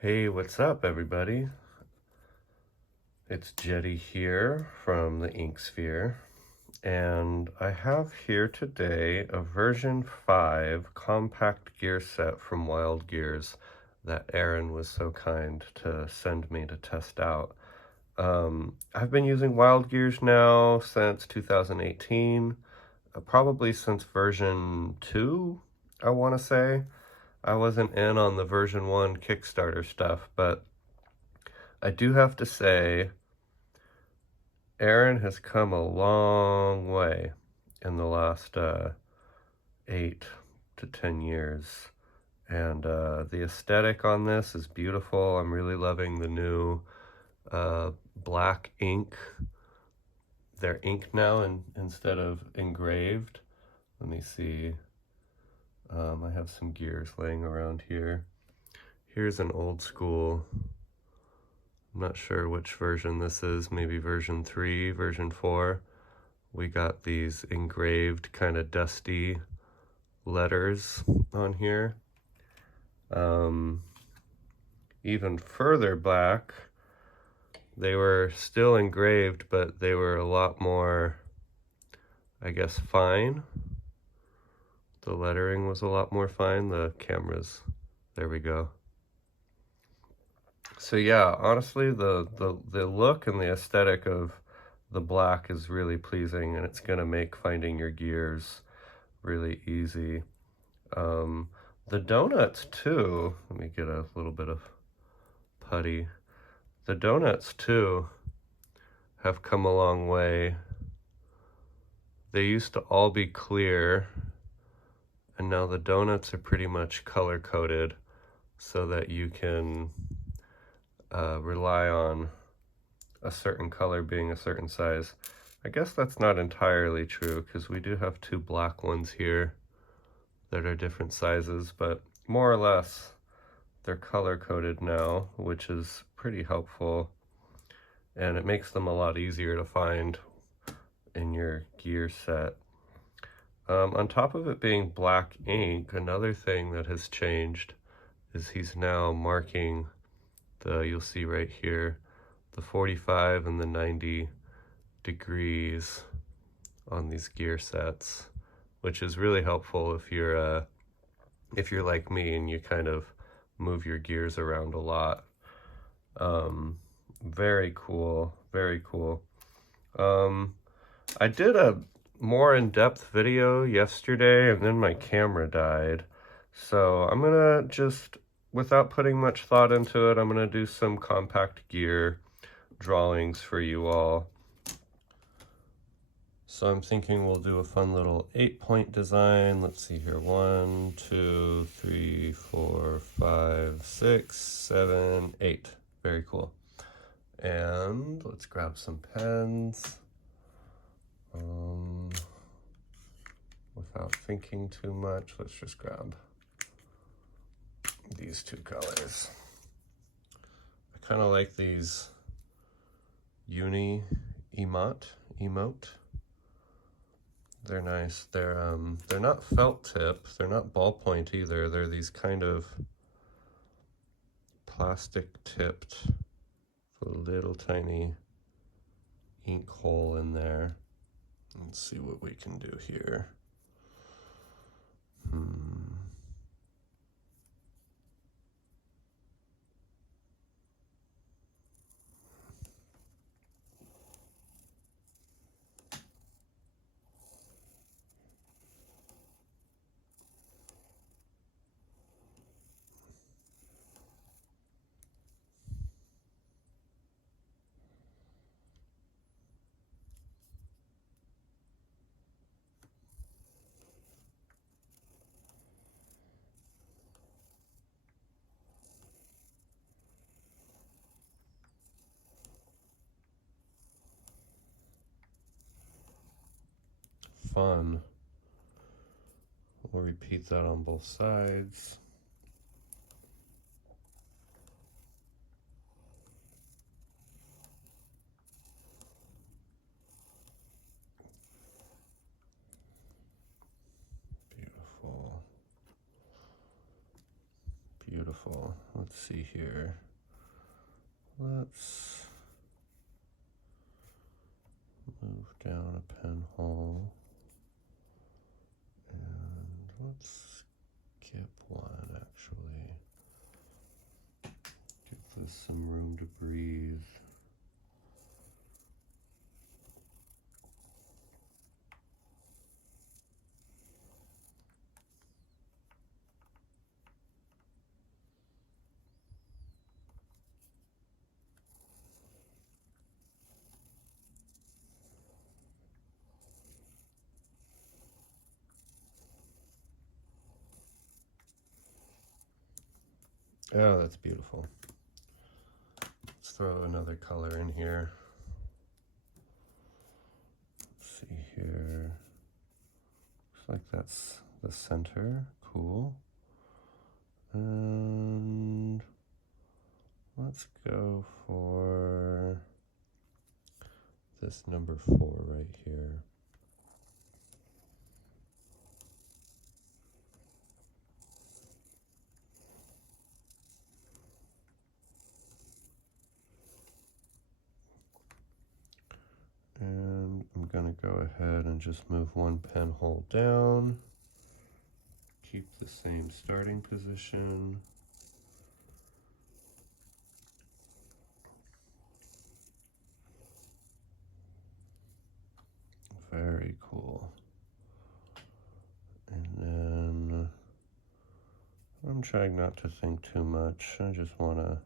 Hey, what's up, everybody? It's Jetty here from the Ink Sphere, and I have here today a version 5 compact gear set from Wild Gears that Aaron was so kind to send me to test out. I've been using Wild Gears now since 2018, probably since version 2, I want to say. I wasn't in on the version 1 Kickstarter stuff, but I do have to say, Aaron has come a long way in the last 8 to 10 years. And the aesthetic on this is beautiful. I'm really loving the new black ink. They're ink now instead of engraved. Let me see. I have some gears laying around here. Here's an old school. I'm not sure which version this is, maybe version 3, version 4. We got these engraved kind of dusty letters on here. Even further back, they were still engraved, but they were a lot more, I guess, fine. The lettering was a lot more fine. The cameras, there we go. So yeah, honestly, the look and the aesthetic of the black is really pleasing, and it's going to make finding your gears really easy. The donuts too, let me get a little bit of putty. The donuts too have come a long way. They used to all be clear, and now the donuts are pretty much color coded so that you can rely on a certain color being a certain size. I guess that's not entirely true because we do have 2 black ones here that are different sizes, but more or less they're color coded now, which is pretty helpful, and it makes them a lot easier to find in your gear set. On top of it being black ink, another thing that has changed is he's now marking you'll see right here, the 45 and the 90 degrees on these gear sets, which is really helpful if you're like me and you kind of move your gears around a lot. Very cool, very cool. I did a more in-depth video yesterday and then my camera died, so I'm gonna just, without putting much thought into it, I'm gonna do some compact gear drawings for you all. So I'm thinking we'll do a fun little 8-point design. Let's see here. 1, 2, 3, 4, 5, 6, 7, 8. Very cool. And let's grab some pens. Without thinking too much, let's just grab these 2 colors. I kind of like these emote. They're nice. They're not felt tip. They're not ballpoint either. They're these kind of plastic tipped, with a little tiny ink hole in there. Let's see what we can do here. Fun. We'll repeat that on both sides. beautiful. Let's see here. Let's move down a pen hole. And let's skip one, actually. Give this some room to breathe. Oh, that's beautiful. Let's throw another color in here. Let's see here. Looks like that's the center. Cool. And let's go for this number 4 right here. And I'm going to go ahead and just move one pen hole down. Keep the same starting position. Very cool. And then I'm trying not to think too much. I just want to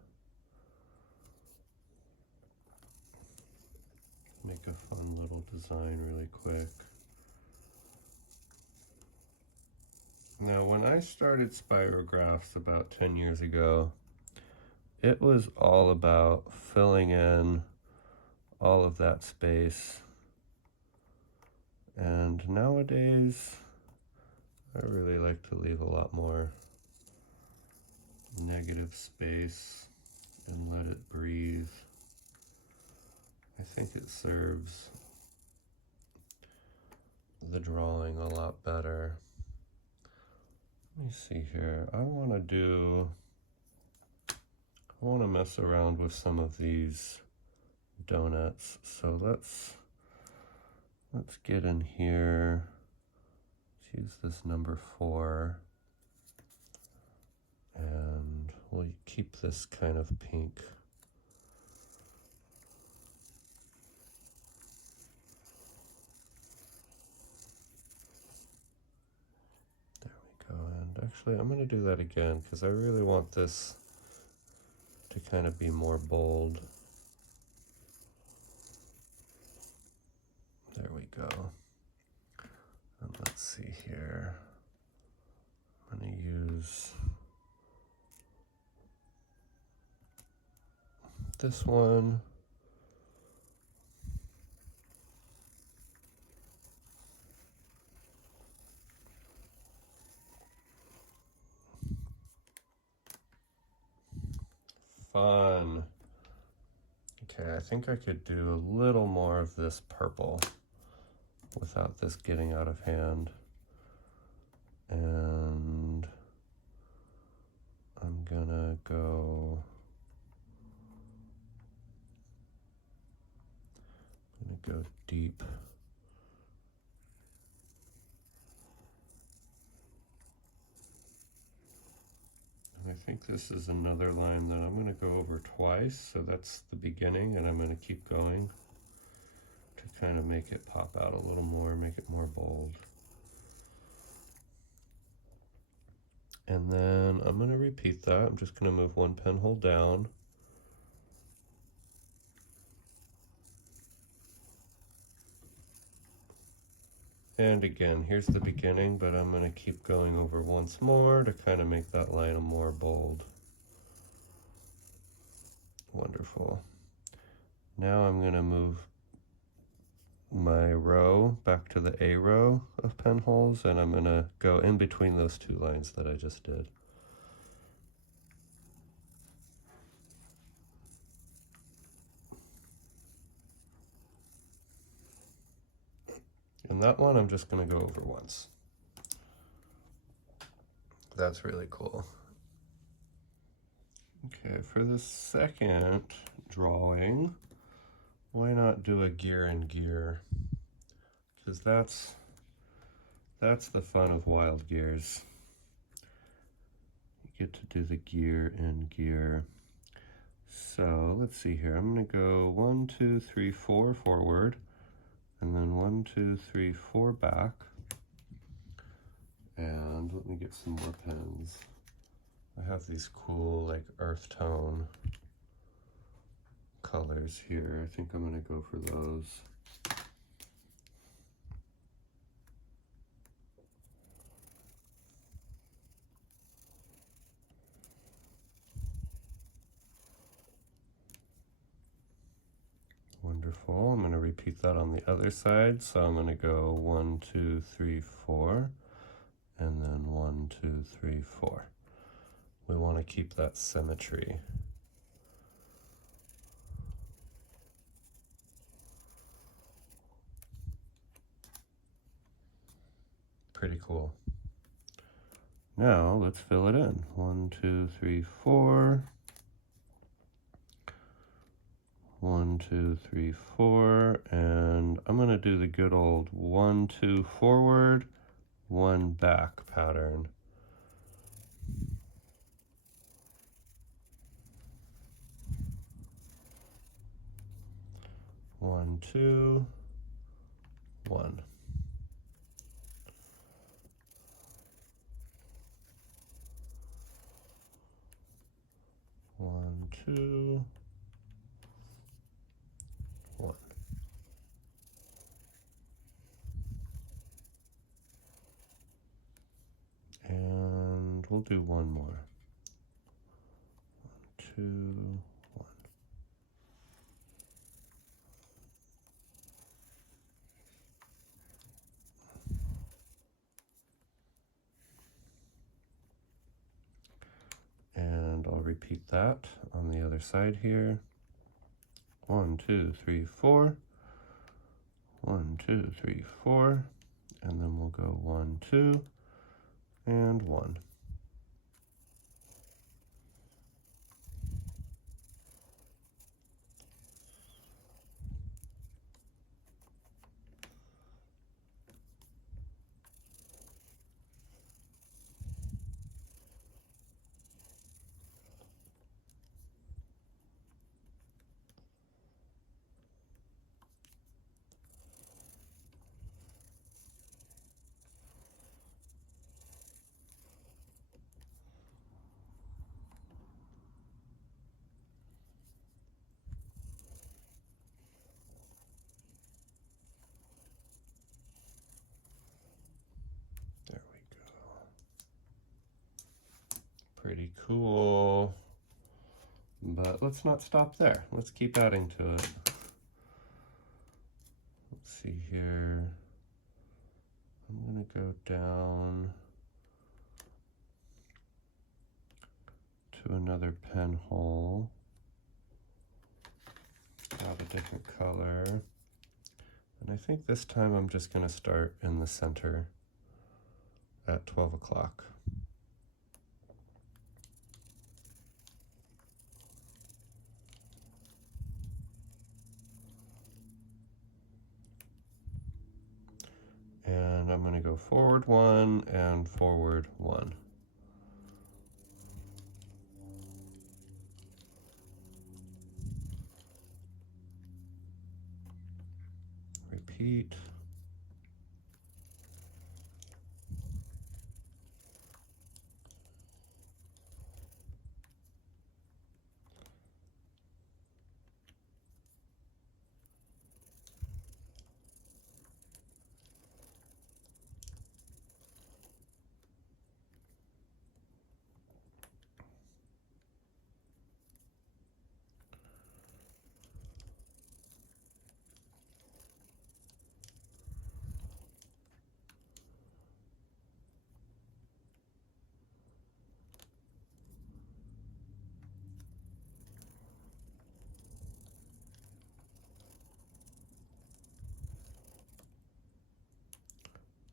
make a fun little design really quick. Now, when I started Spirographs about 10 years ago, it was all about filling in all of that space. And nowadays, I really like to leave a lot more negative space and let it breathe. I think it serves the drawing a lot better. Let me see here. I want to mess around with some of these donuts. So let's get in here. Let's use this number 4. And we'll keep this kind of pink. There we go. And actually, I'm going to do that again because I really want this to kind of be more bold. There we go. And let's see here. I'm going to use this one. Fun. Okay, I think I could do a little more of this purple without this getting out of hand. And I'm gonna go deep. And I think this is another line that I'm going to go over twice, so that's the beginning, and I'm going to keep going to kind of make it pop out a little more, make it more bold. And then I'm going to repeat that. I'm just going to move one pen hole down. And again, here's the beginning, but I'm going to keep going over once more to kind of make that line more bold. Wonderful. Now I'm going to move my row back to the A row of pen holes, and I'm going to go in between those two lines that I just did. And that one I'm just going to go over once. That's really cool. Okay, for the second drawing, why not do a gear and gear? Because that's the fun of wild gears. You get to do the gear and gear. So let's see here. I'm going to go 1, 2, 3, 4 forward, and then 1, 2, 3, 4 back. And let me get some more pens. I have these cool like earth tone colors here. I think I'm going to go for those. Wonderful. I'm going to repeat that on the other side. So I'm going to go 1, 2, 3, 4, and then 1, 2, 3, 4. We want to keep that symmetry. Pretty cool. Now let's fill it in. 1, 2, 3, 4. 1, 2, 3, 4, and I'm going to do the good old 1, 2 forward, 1 back pattern. One, two, one. One, two, one. And we'll do one more. 1, 2, 1. And I'll repeat that on the other side here. 1, 2, 3, 4. 1, 2, 3, 4. And then we'll go 1, 2, and 1. There we go. Pretty cool. But let's not stop there. Let's keep adding to it. Let's see here. I'm going to go down to another pen hole. Grab a different color. And I think this time I'm just going to start in the center at 12 o'clock. And I'm going to go forward 1 and forward 1. Repeat.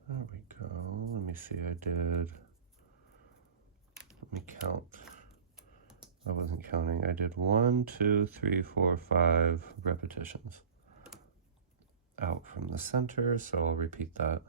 There we go. Let me see, let me count. I wasn't counting. I did 1, 2, 3, 4, 5 repetitions out from the center, so I'll repeat that.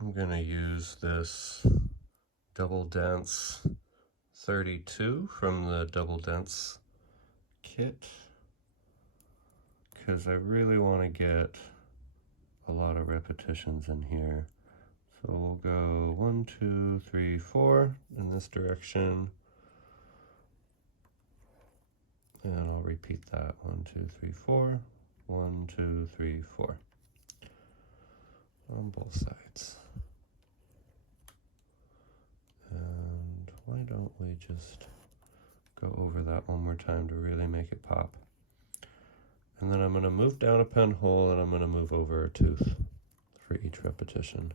I'm going to use this double dense 32 from the double dense kit because I really want to get a lot of repetitions in here. So we'll go 1, 2, 3, 4 in this direction. And I'll repeat that. 1, 2, 3, 4. 1, 2, 3, 4. On both sides. And why don't we just go over that one more time to really make it pop. And then I'm going to move down a pen hole and I'm going to move over a tooth for each repetition.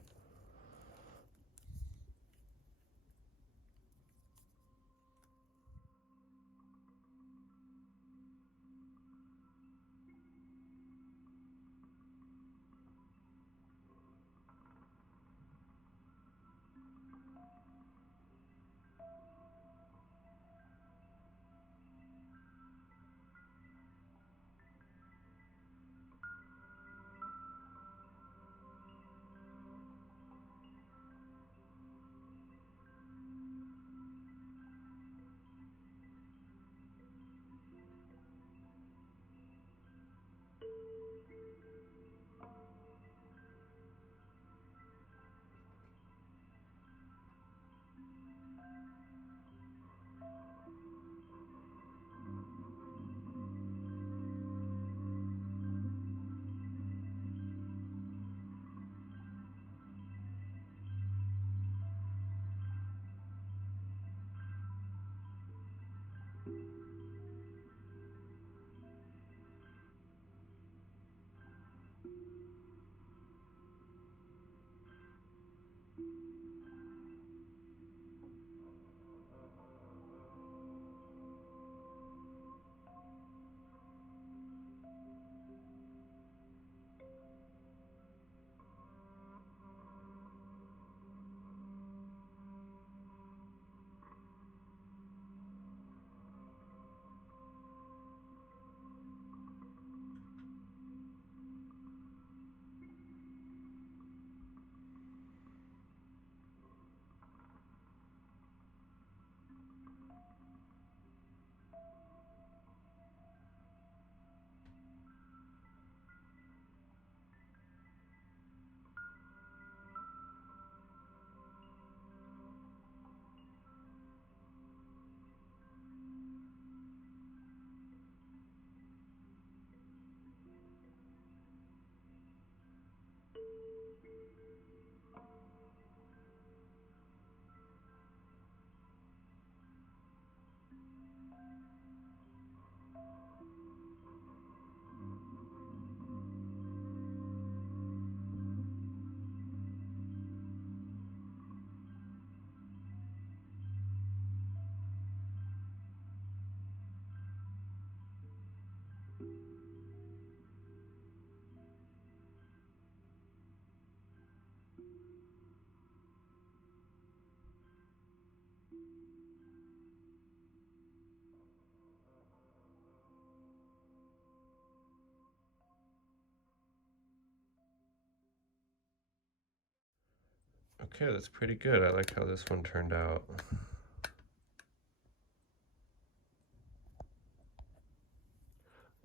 Okay, that's pretty good. I like how this one turned out.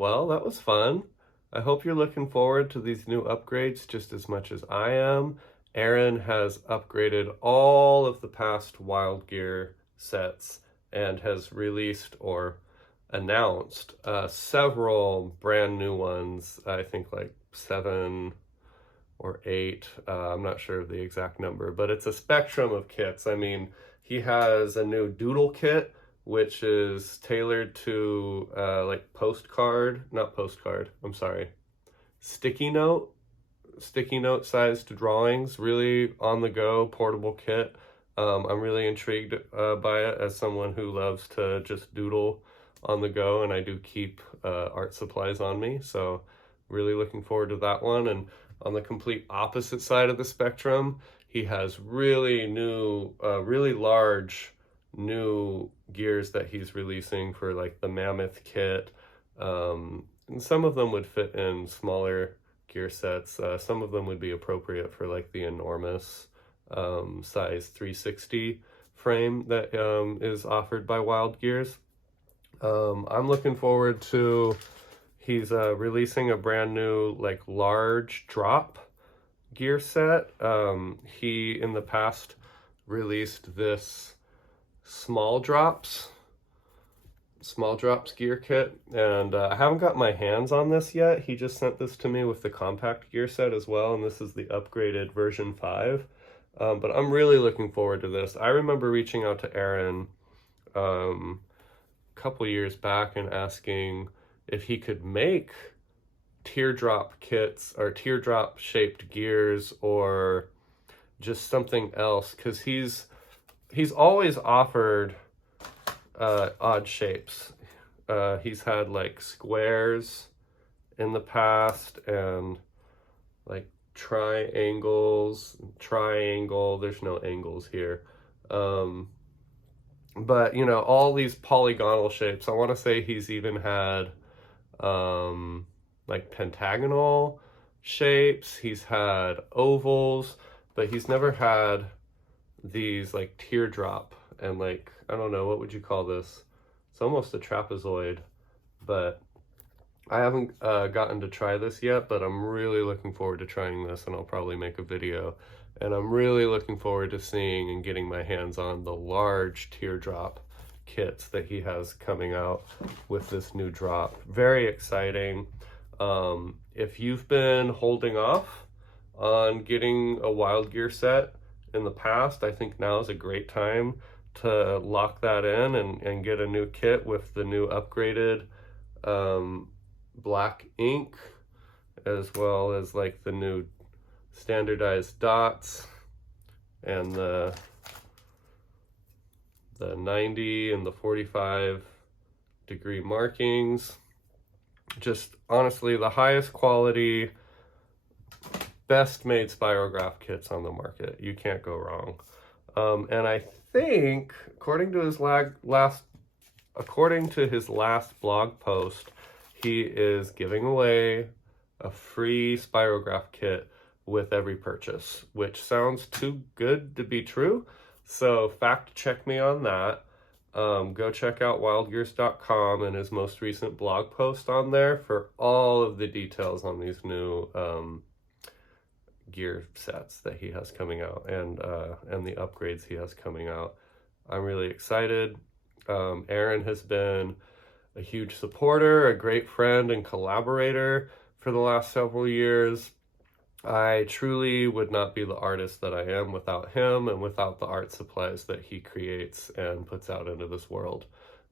Well, that was fun. I hope you're looking forward to these new upgrades just as much as I am. Aaron has upgraded all of the past Wild Gear sets and has released or announced several brand new ones. I think like 7 or 8. I'm not sure of the exact number, but it's a spectrum of kits. I mean, he has a new doodle kit, which is tailored to like sticky note sized drawings, really on the go portable kit. I'm really intrigued by it as someone who loves to just doodle on the go, and I do keep art supplies on me, so really looking forward to that one. And on the complete opposite side of the spectrum, he has really new, really large new gears that he's releasing for like the Mammoth kit. And some of them would fit in smaller gear sets. Some of them would be appropriate for like the enormous size 360 frame that is offered by Wild Gears. I'm looking forward to, he's releasing a brand new like large drop gear set. He in the past released this small drops gear kit, and I haven't got my hands on this yet. He just sent this to me with the compact gear set as well, and this is the upgraded version 5. But I'm really looking forward to this. I remember reaching out to Aaron a couple years back and asking if he could make teardrop kits or teardrop shaped gears or just something else, because he's always offered odd shapes. He's had like squares in the past and like triangles, triangle, there's no angles here. But you know, all these polygonal shapes. I want to say he's even had like pentagonal shapes, he's had ovals, but he's never had these like teardrop and like, I don't know, what would you call this? It's almost a trapezoid, but I haven't gotten to try this yet, but I'm really looking forward to trying this, and I'll probably make a video. And I'm really looking forward to seeing and getting my hands on the large teardrop kits that he has coming out with this new drop. Very exciting. If you've been holding off on getting a Wild Gear set in the past, I think now is a great time to lock that in and get a new kit with the new upgraded black ink, as well as like the new standardized dots and the 90 and the 45 degree markings. Just honestly the highest quality, best made spirograph kits on the market. You can't go wrong. And I think according to his last blog post, he is giving away a free spirograph kit with every purchase, which sounds too good to be true. So fact check me on that. Go check out wildgears.com and his most recent blog post on there for all of the details on these new gear sets that he has coming out, and the upgrades he has coming out. I'm really excited. Aaron has been a huge supporter, a great friend and collaborator for the last several years. I truly would not be the artist that I am without him and without the art supplies that he creates and puts out into this world.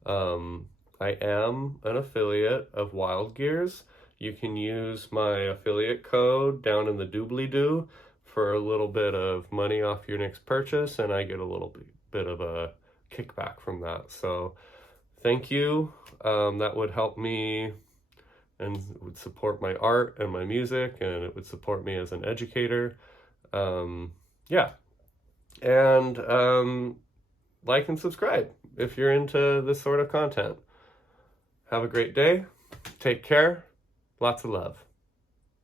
I am an affiliate of Wild Gears. You can use my affiliate code down in the doobly-doo for a little bit of money off your next purchase, and I get a little bit of a kickback from that. So thank you. That would help me and would support my art and my music, and it would support me as an educator. Yeah. And like and subscribe if you're into this sort of content. Have a great day. Take care. Lots of love.